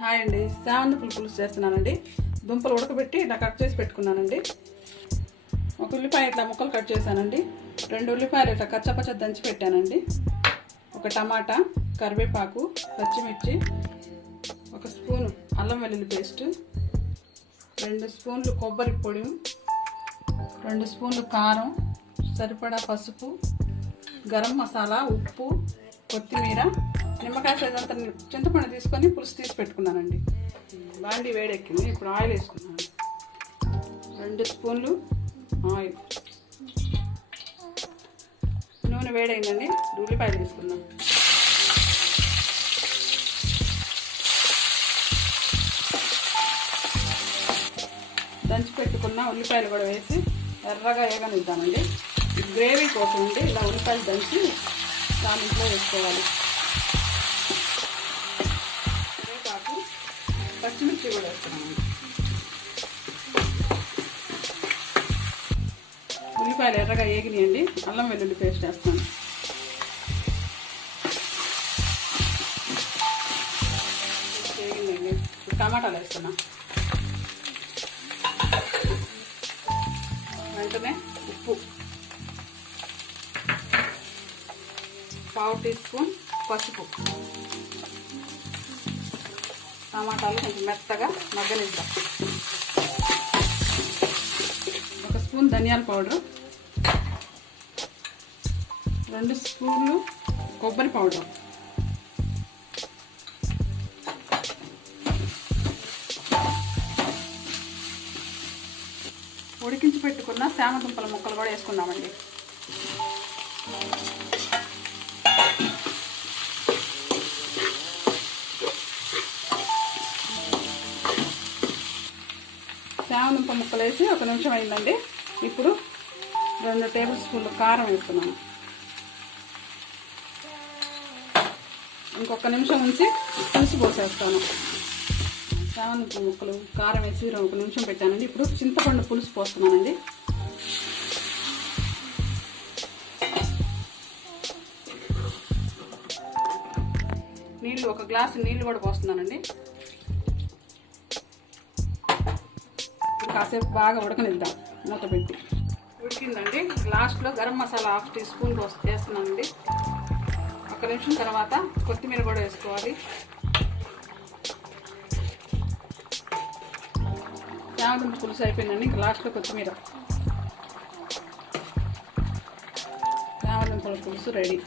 Hi అండి, శామంతి పులుసు చేస్తున్నానండి. దుంపలు ఉడకబెట్టి ఇలా కట్ చేసి పెట్టుకున్నానండి. ఒక ఉల్లిపాయ ఇట్లా ముక్కలు కట్ చేశానండి. 2 ఉల్లిపాయలు ఇట్లా కచ్చపచ్చ దంచి పెట్టానండి. ఒక టమాటా, కరివేపాకు, పచ్చిమిర్చి, 1 స్పూను అల్లం వెల్లుల్లి పేస్ట్, 2 స్పూన్లు కొబ్బరి పొడి, 2 స్పూన్లు కారం, సరిపడా పసుపు, గరం మసాలా, ఉప్పు, కొత్తిమీర, నిమ్మకాయ సైజంత చింతపండు తీసుకొని పులుసు తీసి పెట్టుకున్నానండి. బాండి వేడెక్కింది. ఇప్పుడు ఆయిల్ వేసుకున్నాను. 2 స్పూన్లు ఆయిల్. నూనె వేడైందండి. ఉల్లిపాయలు తీసుకున్నాను. దంచి పెట్టుకున్న ఉల్లిపాయలు కూడా వేసి ఎర్రగా వేగనిద్దామండి. గ్రేవీ కోసం ఉండి ఇలా ఉల్లిపాయలు దంచి దాంట్లో వేసుకోవాలి. కరివేపాకు, పచ్చిమిర్చి కూడా వేస్తున్నామండి. ఉల్లిపాయలు ఎర్రగా వేగినాయండి. అల్లం వెల్లుల్లి పేస్ట్ వేస్తాను. వేగిందండి. టమాటాలు వేస్తున్నా. వెంటనే ఉప్పు, 1/2 టీ స్పూన్ పసుపు. టమాటాలు కొంచెం మెత్తగా మగ్గనిద్దాం. 1 స్పూన్ ధనియాల పౌడర్, 2 స్పూన్లు కొబ్బరి పౌడర్, ఉడికించి పెట్టుకున్న శామదుంపల ముక్కలు కూడా వేసుకున్నామండి. శామదుంప ముక్కలు వేసి 1 నిమిషం అయిందండి. ఇప్పుడు 2 టేబుల్ స్పూన్లు కారం వేస్తున్నాను. ఇంకొక నిమిషం ఉంచి పులుసు పోసేస్తాను. శామదుంప ముక్కలు కారం వేసి 1 నిమిషం పెట్టానండి. ఇప్పుడు చింతపండు పులుసు పోస్తున్నానండి. నీళ్ళు, 1 గ్లాసు నీళ్ళు కూడా పోస్తున్నానండి. కాసేపు బాగా ఉడకనిద్దాం మూత పెట్టి. ఉడికిందండి. లాస్ట్లో గరం మసాలా 1/2 టీ స్పూన్ వేస్తున్నానండి. 1 నిమిషం తర్వాత కొత్తిమీర కూడా వేసుకోవాలి. శామదుంప పులుసు అయిపోయిందండి. ఇంకా లాస్ట్లో కొత్తిమీర. శామదుంపల పులుసు రెడీ.